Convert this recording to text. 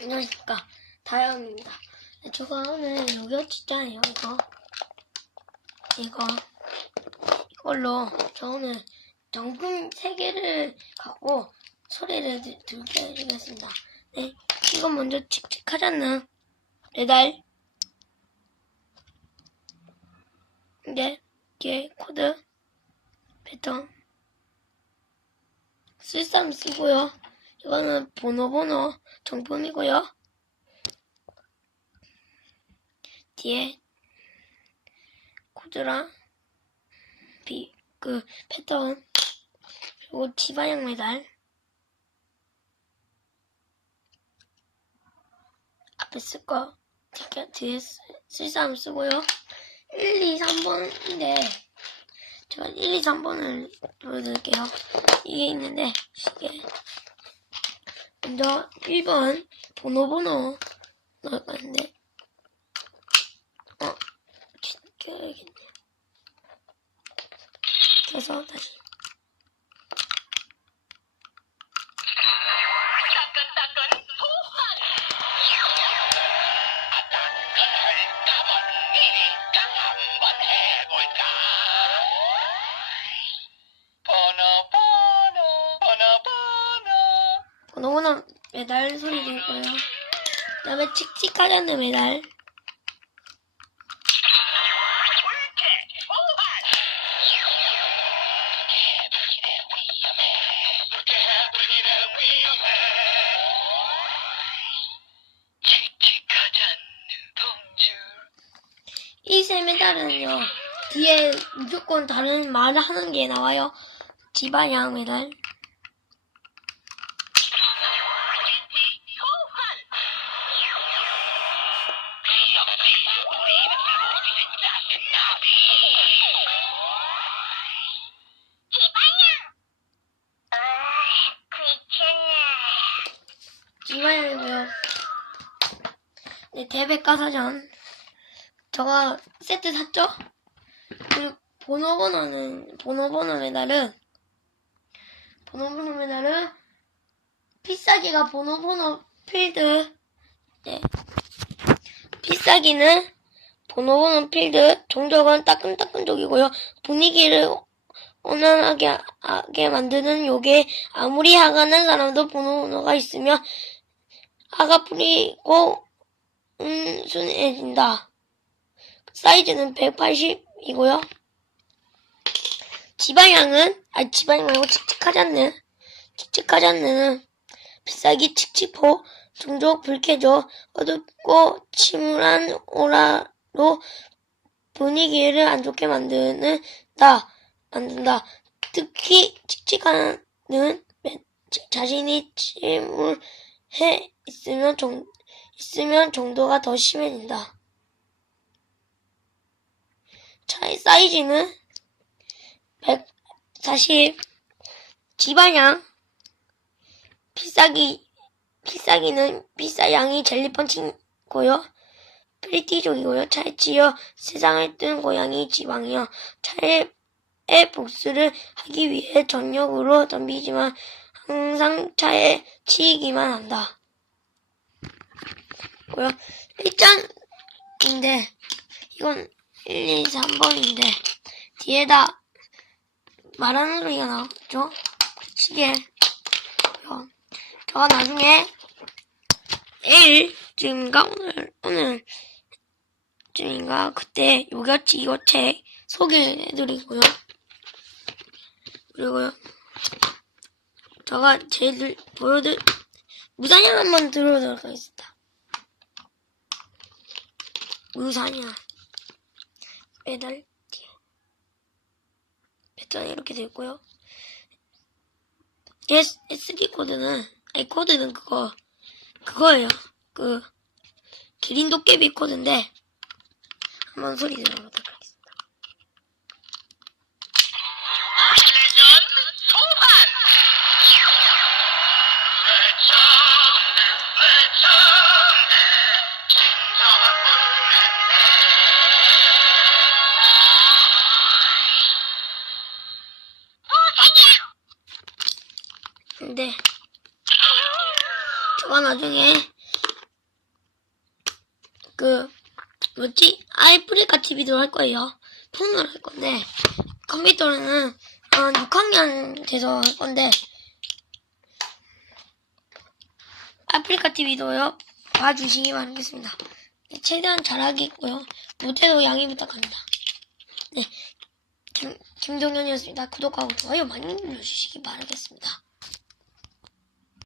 안녕하십니까 다영입니다. 네, 제가 오늘 요기요 진짜예요 이거 이거 이걸로 저 오늘 정품 3개를 갖고 소리를 들- 들게 해주겠습니다. 네 이거 먼저 칙칙하잖아 매달 이게 이게 코드 패턴 쓸 사람 쓰고요. 이거는 번호 번호 정품이고요. 뒤에 코드랑 비, 그 패턴 그리고 지방형 메달 앞에 쓸거 뒤에 쓰- 쓸 사람 쓰고요. 1, 2, 3번인데 제가 1, 2, 3번을 보여드릴게요. 이게 있는데 이게 먼저 1번 번호 번호 넣을 건데. 어 켜야겠네. 켜서 다시 번호 메달 소리 들 거예요. 그 다음에 칙칙하잖아요 메달. 불쾌 소환! 해불기래 위험해 불쾌 해불기래 위험해 칙칙하지 않는 동줄 이세 메달은요 뒤에 무조건 다른 말을 하는 게 나와요. 지방형 메달 지방형이고요 네 대백과사전 저가 세트 샀죠? 그리고 번호 번호는 번호 번호 메달은 번호 번호 메달은 필살기가 번호 번호 필드 네. 필살기는 번호 번호 필드 종족은 따끈따끈족이고요 분위기를 온난하게 하게 만드는 요게 아무리 화가 난 사람도 번호 번호가 있으면 화가 풀리고 은순해진다 사이즈는 180이고요. 지방향은, 아, 지방향 말고 칙칙하잖네. 칙칙하잖네. 비싸기 칙칙포, 종족 불쾌조, 어둡고 침울한 오라로 분위기를 안 좋게 만드는, 다, 만든다. 특히 칙칙하는, 매- 자신이 침울해 있으면 정, 있으면 정도가 더 심해진다. 차의 사이즈는 140 지방향 필살기 필살기는 필살양이 젤리펀치고요. 프리티족이고요. 차에 치여 세상을 뜬 고양이 지방이요. 차의 복수를 하기 위해 전력으로 덤비지만 항상 차에 치이기만 한다. 고요. 1장인데 이건 1, 2, 3번인데 뒤에다 말하는 소리가 나오죠? 시계 요. 저가 나중에 내일 지금가? 오늘 오늘 쯤인가? 그때 요같이 이거 책 소개해드리고요. 그리고요 제가 제일 보여드 무사냥 한번 들어보도록 하겠습니다. 무사냥 메달 뒤에. 패턴이 이렇게 되어 있고요. S, SD 코드는 아니 코드는 그거 그거예요. 그 기린 도깨비 코드인데 한번 소리 들어보도록 저가 나중에 그, 뭐지? 아이프리카 TV도 할 거예요. 폰으로 할 건데, 컴퓨터로는 한 6학년 돼서 할 건데, 아프리카 TV도요, 봐주시기 바라겠습니다. 네, 최대한 잘하겠고요. 못해도 양해 부탁합니다. 네. 김, 김동현이었습니다. 구독하고 좋아요 많이 눌러주시기 바라겠습니다.